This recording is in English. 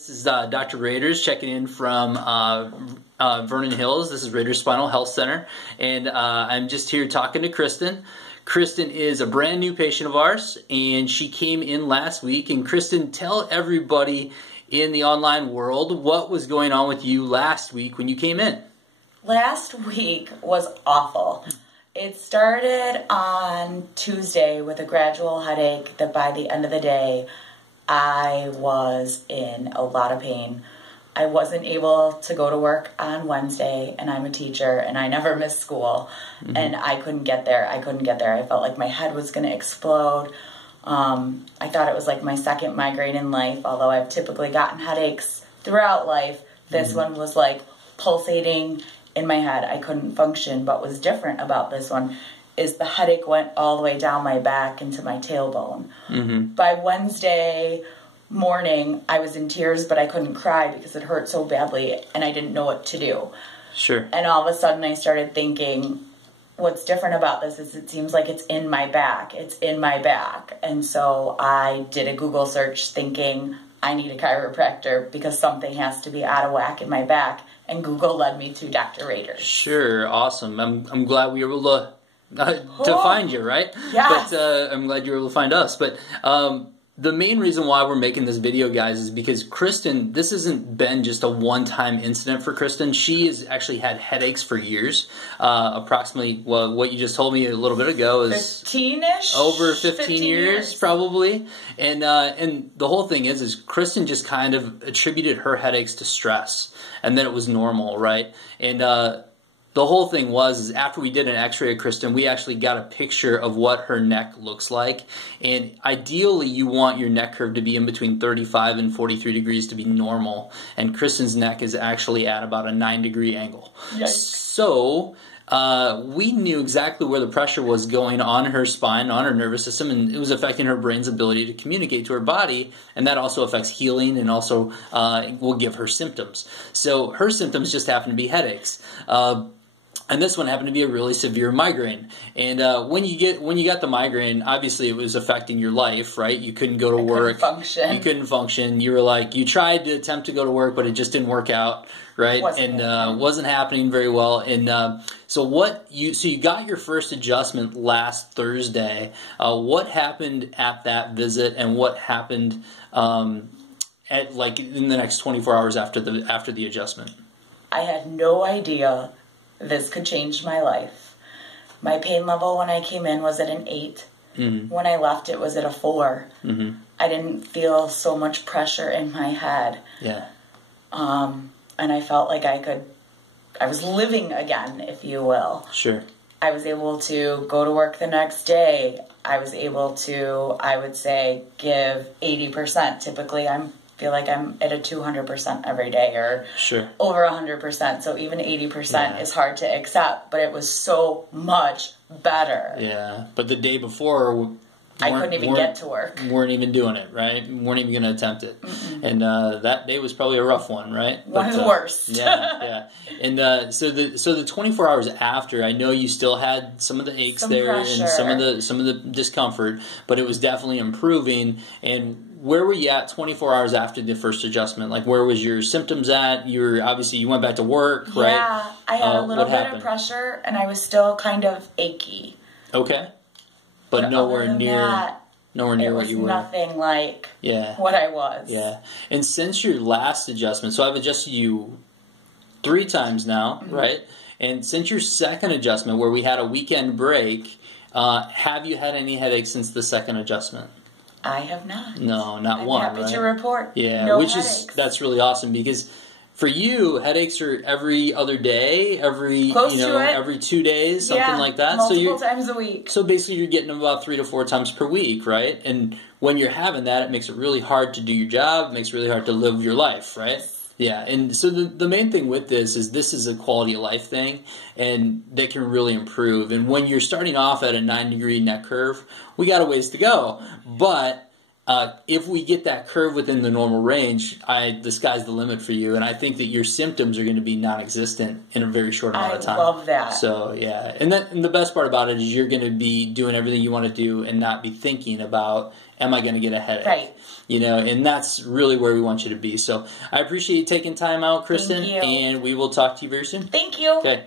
This is Dr. Raiders checking in from Vernon Hills. This is Raiders Spinal Health Center, and I'm just here talking to Kristen. Kristen is a brand new patient of ours, and she came in last week. And Kristen, tell everybody in the online world what was going on with you last week when you came in. Last week was awful. It started on Tuesday with a gradual headache that by the end of the day, I was in a lot of pain. I wasn't able to go to work on Wednesday, and I'm a teacher, and I never miss school, and I couldn't get there. I felt like my head was going to explode. I thought it was like my second migraine in life, although I've typically gotten headaches throughout life. This one was like pulsating in my head. I couldn't function. But what was different about this one is the headache went all the way down my back into my tailbone. By Wednesday morning, I was in tears, but I couldn't cry because it hurt so badly, and I didn't know what to do. Sure. And all of a sudden, I started thinking, what's different about this is it seems like it's in my back. It's in my back. And so I did a Google search thinking, I need a chiropractor because something has to be out of whack in my back. And Google led me to Dr. Raiders. Sure, awesome. I'm glad we were able to find you, right? Yes. But I'm glad you were able to find us. But the main reason why we're making this video, guys, is because Kristen, this hasn't been just a one-time incident for Kristen. She has actually had headaches for years. Approximately, well, what you just told me a little bit ago is 15-ish? over 15 years, probably. And the whole thing is Kristen just kind of attributed her headaches to stress, and then it was normal, right? And the whole thing is after we did an x-ray of Kristen, we actually got a picture of what her neck looks like. And ideally, you want your neck curve to be in between 35 and 43 degrees to be normal. And Kristen's neck is actually at about a 9-degree angle. Yikes. So we knew exactly where the pressure was going on her spine, on her nervous system, and it was affecting her brain's ability to communicate to her body, and that also affects healing and also will give her symptoms. So her symptoms just happen to be headaches. And this one happened to be a really severe migraine. And when you got the migraine, obviously it was affecting your life, right? You couldn't go to work. You couldn't function. You were like, you tried to attempt to go to work, but it just didn't work out, right? Wasn't happening very well. And so you got your first adjustment last Thursday. What happened at that visit, and what happened in the next 24 hours after the adjustment? I had no idea this could change my life. My pain level when I came in was at an 8. When I left, it was at a 4. I didn't feel so much pressure in my head. Yeah. And I felt like I was living again, if you will. Sure. I was able to go to work the next day. I was able to, I would say, give 80%. Typically, feel like I'm at a 200% every day, or over 100%. So even 80% is hard to accept, but it was so much better. Yeah, but the day before, I couldn't even get to work. Weren't even doing it, right? Weren't even going to attempt it. And that day was probably a rough one, right? One of the worst. Yeah. And so the 24 hours after, I know you still had some of the aches pressure. and some of the discomfort, but it was definitely improving. And where were you at 24 hours after the first adjustment? Like, where was your symptoms at? Obviously you went back to work, right? Yeah, I had a little bit of pressure, and I was still kind of achy. Okay. But nowhere near what you were. Nothing like what I was. Yeah. And since your last adjustment, so I've adjusted you 3 times now, right? And since your second adjustment, where we had a weekend break, have you had any headaches since the second adjustment? I have not. No, not one. I'm happy to report. Yeah, no headaches. That's really awesome, because for you, headaches are every other day, every 2 days, something like that. Multiple times a week. So basically, you're getting them about 3 to 4 times per week, right? And when you're having that, it makes it really hard to do your job. It makes it really hard to live your life, right? Yeah, and so the main thing with this is a quality of life thing, and that can really improve. And when you're starting off at a 9-degree neck curve, we got a ways to go. But if we get that curve within the normal range, the sky's the limit for you. And I think that your symptoms are going to be non-existent in a very short amount of time. I love that. So, yeah. And the best part about it is you're going to be doing everything you want to do and not be thinking about, am I going to get a headache? Right. And that's really where we want you to be. So I appreciate you taking time out, Kristen. Thank you. And we will talk to you very soon. Thank you. Okay.